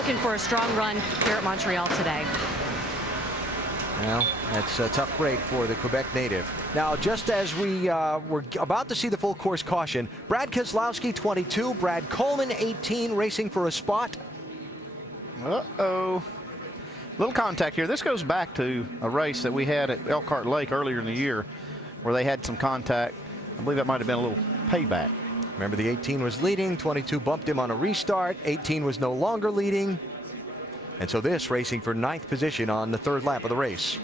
looking for a strong run here at Montreal today. Well, that's a tough break for the Quebec native. Now, just as we were about to see the full course caution, Brad Keselowski, 22, Brad Coleman, 18, racing for a spot. Uh-oh. Little contact here. This goes back to a race that we had at Elkhart Lake earlier in the year where they had some contact. I believe that might have been a little payback. Remember, the 18 was leading, 22 bumped him on a restart, 18 was no longer leading. And so this racing for 9th position on the 3rd lap of the race.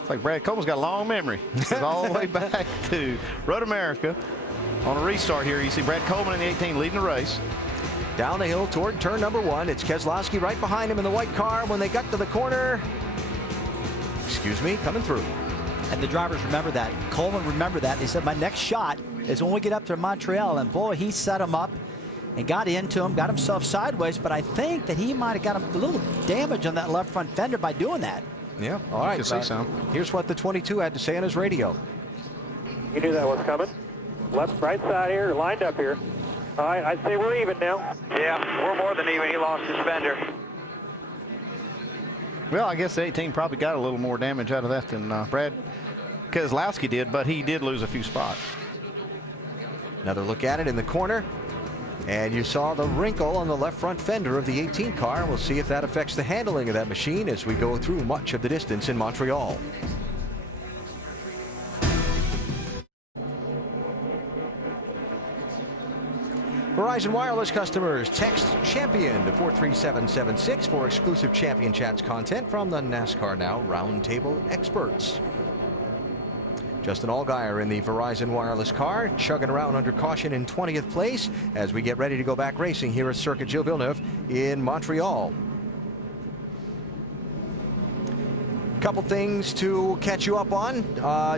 It's like Brad Coleman's got a long memory. This is all the way back to Road America. On a restart here, you see Brad Coleman in the 18 leading the race. Down the hill toward turn number 1. It's Keselowski right behind him in the white car. When they got to the corner, coming through. And the drivers remember that. Coleman remembered that. He said, my next shot is when we get up to Montreal. And boy, he set him up and got into him, got himself sideways. But I think that he might have got a little damage on that left front fender by doing that. Yeah, all right. Here's what the 22 had to say on his radio. You knew that was coming. Left, right side here, lined up here. All right, I'd say we're even now. Yeah, we're more than even. He lost his fender. Well, I guess the 18 probably got a little more damage out of that than Brad Keselowski did, but he did lose a few spots. Another look at it in the corner. And you saw the wrinkle on the left front fender of the 18 car. We'll see if that affects the handling of that machine as we go through much of the distance in Montreal. Verizon Wireless customers, text CHAMPION to 43776 for exclusive Champion Chats content from the NASCAR Now Roundtable experts. Justin Allgaier in the Verizon Wireless car, chugging around under caution in 20th place as we get ready to go back racing here at Circuit Gilles Villeneuve in Montreal. Couple things to catch you up on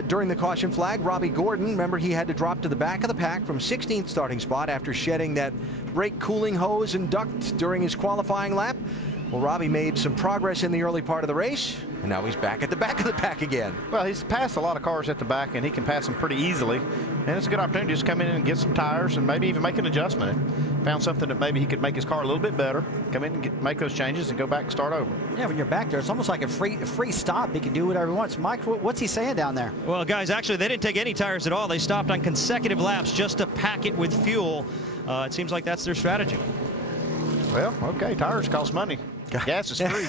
during the caution flag. Robbie Gordon, remember, he had to drop to the back of the pack from 16th starting spot after shedding that brake cooling hose and duct during his qualifying lap. Well, Robbie made some progress in the early part of the race, and now he's back at the back of the pack again. Well, he's passed a lot of cars at the back, and he can pass them pretty easily. And it's a good opportunity to just come in and get some tires and maybe even make an adjustment. Found something that maybe he could make his car a little bit better, come in and make those changes and go back and start over. Yeah, when you're back there, it's almost like a free stop. He can do whatever he wants. Mike, what's he saying down there? Well, guys, actually, they didn't take any tires at all. They stopped on consecutive laps just to pack it with fuel. It seems like that's their strategy. Well, okay, tires cost money. Gas is free.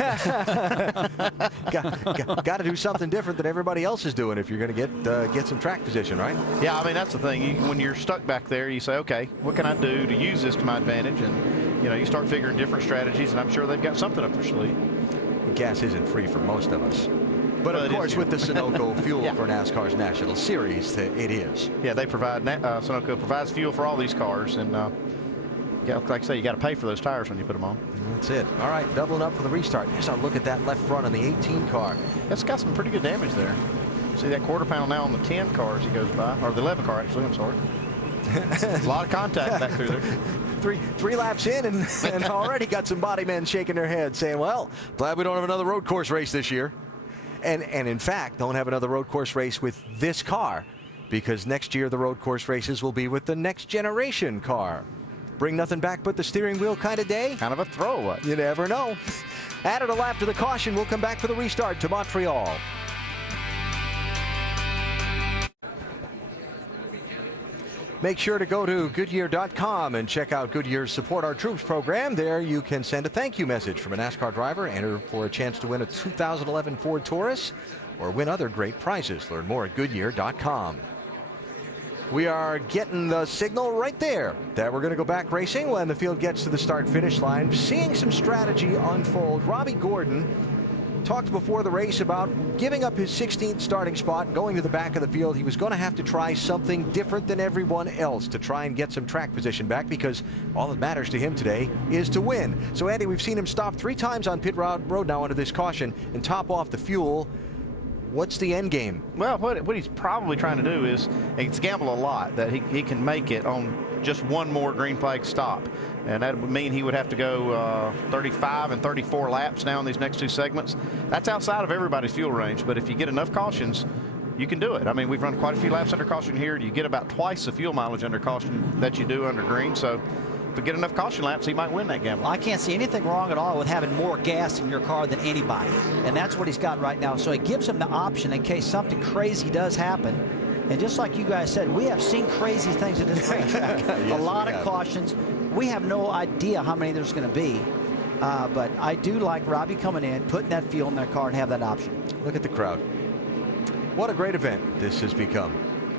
Got to do something different than everybody else is doing if you're going to get some track position, right? Yeah, I mean, that's the thing. When you're stuck back there, you say, okay, what can I do to use this to my advantage? And, you know, you start figuring different strategies, and I'm sure they've got something up their sleeve. Gas isn't free for most of us. But of course, with the Sunoco fuel for NASCAR's National Series, it is. Yeah, they provide, Sunoco provides fuel for all these cars. And, yeah, like I say, you got to pay for those tires when you put them on. That's it. All right, doubling up for the restart. Here's a look at that left front on the 18 car. That's got some pretty good damage there. See that quarter panel now on the 10 car as he goes by, or the 11 car actually. I'm sorry. A lot of contact back through there. Three laps in and already got some body men shaking their heads, saying, "Well, glad we don't have another road course race this year." And in fact, don't have another road course race with this car, because next year the road course races will be with the next generation car. Bring nothing back but the steering wheel kind of day. Kind of a throwaway. You never know. Added a lap to the caution. We'll come back for the restart to Montreal. Make sure to go to Goodyear.com and check out Goodyear's Support Our Troops program. There you can send a thank you message from a NASCAR driver, enter for a chance to win a 2011 Ford Taurus, or win other great prizes. Learn more at Goodyear.com. We are getting the signal right there that we're going to go back racing when the field gets to the start-finish line. Seeing some strategy unfold. Robbie Gordon talked before the race about giving up his 16th starting spot, going to the back of the field. He was going to have to try something different than everyone else to try and get some track position back, because all that matters to him today is to win. So, Andy, we've seen him stop 3 times on pit road now under this caution and top off the fuel. What's the end game? Well, what he's probably trying to do is, he's gambled a lot that he can make it on just one more green flag stop. And that would mean he would have to go 35 and 34 laps now in these next 2 segments. That's outside of everybody's fuel range. But if you get enough cautions, you can do it. I mean, we've run quite a few laps under caution here. You get about twice the fuel mileage under caution that you do under green. So we get enough caution laps, he might win that gamble. I can't see anything wrong at all with having more gas in your car than anybody. And that's what he's got right now. So it gives him the option in case something crazy does happen. And just like you guys said, we have seen crazy things at this racetrack. Yes, a lot of cautions. We have no idea how many there's going to be. But I do like Robbie coming in, putting that fuel in their car and have that option. Look at the crowd. What a great event this has become.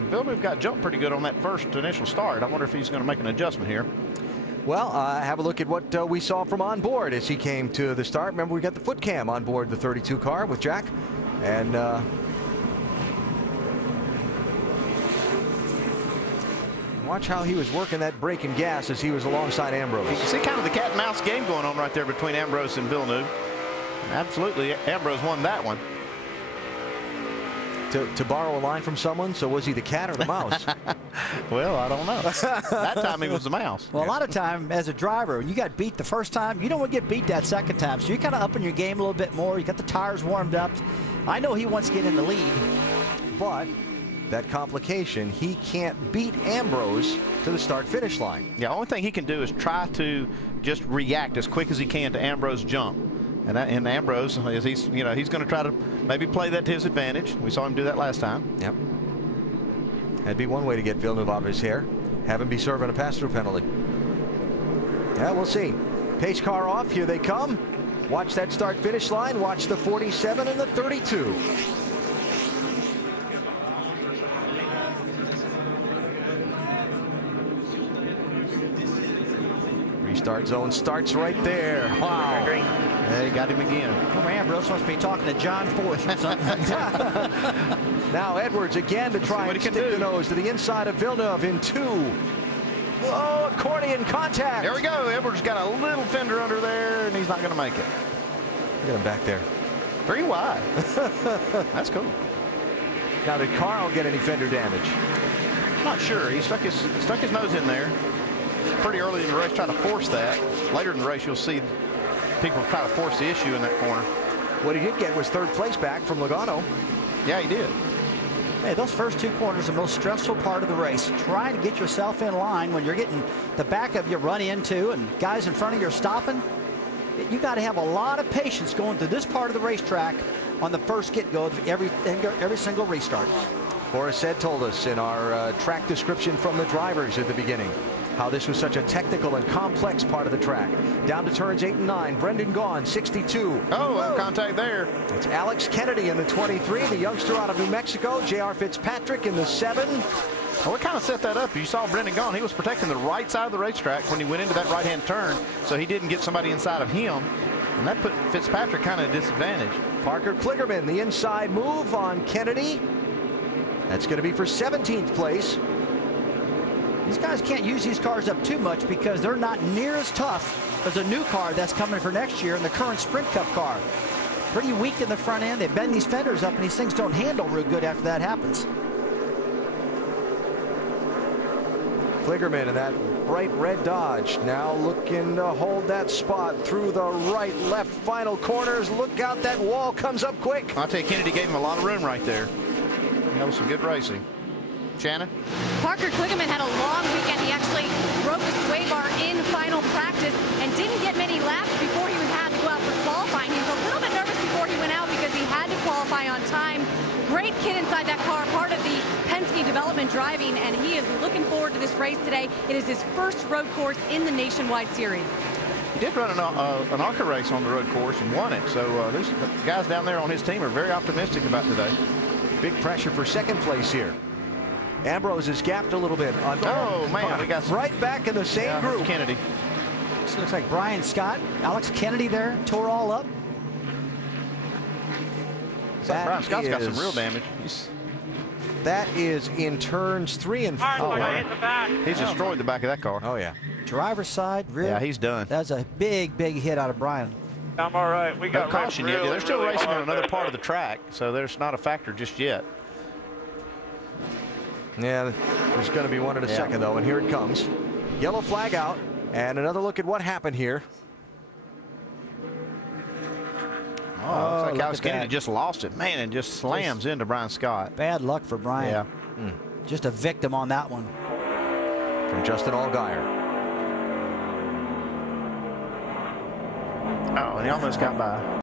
Villeneuve got jumped pretty good on that first initial start. I wonder if he's going to make an adjustment here. Well, have a look at what we saw from on board as he came to the start. Remember, we got the foot cam on board the 32 car with Jack. And watch how he was working that brake and gas as he was alongside Ambrose. You can see kind of the cat and mouse game going on right there between Ambrose and Villeneuve. Absolutely, Ambrose won that one. To borrow a line from someone, so was he the cat or the mouse? Well, I don't know. That time he was the mouse. Well, a lot of time as a driver, when you got beat the first time, you don't want to get beat that second time. So you're kind of upping your game a little bit more. You got the tires warmed up. I know he wants to get in the lead. But that complication, he can't beat Ambrose to the start-finish line. Yeah, the only thing he can do is try to just react as quick as he can to Ambrose's jump. And Ambrose, he's going to try to maybe play that to his advantage. We saw him do that last time. Yep. That'd be one way to get Villeneuve off his hair. Have him be serving a pass-through penalty. Yeah, we'll see. Pace car off. Here they come. Watch that start-finish line. Watch the 47 and the 32. Restart zone starts right there. Wow. They got him again. Oh, Ambrose must be talking to John Force or something. Now Edwards again to try and stick the nose to the inside of Villeneuve in two. Oh, accordion contact. There we go. Edwards got a little fender under there, and he's not going to make it. Look at him back there. 3 wide. That's cool. Now, did Carl get any fender damage? Not sure. He stuck his nose in there pretty early in the race, trying to force that. Later in the race, you'll see people try to force the issue in that corner. What he did get was third place back from Logano. Yeah, he did. Hey, those first 2 corners are the most stressful part of the race. Trying to get yourself in line when you're getting the back of you run into and guys in front of you are stopping. You got to have a lot of patience going through this part of the racetrack on the first get-go of every single restart. Boris Ed told us in our track description from the drivers at the beginning how this was such a technical and complex part of the track. Down to turns 8 and 9. Brendan Gaughan, 62. Oh, contact there. It's Alex Kennedy in the 23, the youngster out of New Mexico. J.R. Fitzpatrick in the 7. Well, we kind of set that up. You saw Brendan Gaughan. He was protecting the right side of the racetrack when he went into that right-hand turn, so he didn't get somebody inside of him, and that put Fitzpatrick kind of at a disadvantage. Parker Kligerman, the inside move on Kennedy. That's going to be for 17th place. These guys can't use these cars up too much because they're not near as tough as a new car that's coming for next year in the current Sprint Cup car. Pretty weak in the front end. They bend these fenders up, and these things don't handle real good after that happens. Kligerman in that bright red Dodge now looking to hold that spot through the right, left final corners. Look out, that wall comes up quick. I'll tell you, Kennedy gave him a lot of room right there. That was some good racing. Shannon? Parker Kligerman had a long weekend. He actually broke a sway bar in final practice and didn't get many laps before he had to go out for qualifying. He was a little bit nervous before he went out because he had to qualify on time. Great kid inside that car, part of the Penske development driving, and he is looking forward to this race today. It is his first road course in the Nationwide Series. He did run an ARCA race on the road course and won it, so these guys down there on his team are very optimistic about today. Big pressure for second place here. Ambrose is gapped a little bit. Oh, man, we got some, right back in the same group. Kennedy. This looks like Brian Scott, Alex Kennedy there, tore all up. Brian Scott's got some real damage. That is in turns 3 and 4. He's destroyed the back of that car. Oh, yeah. Driver's side, rear. Yeah, he's done. That's a big hit out of Brian. I'm all right. We got caution yet. They're still racing on another part of the track, so there's not a factor just yet. Yeah, there's going to be one in a second, though, and here it comes. Yellow flag out, and another look at what happened here. Oh, looks like Alex Kennedy just lost it, man, and just slams into Brian Scott. Bad luck for Brian. Yeah. Just a victim on that one. From Justin Allgaier. Oh, and he almost got by.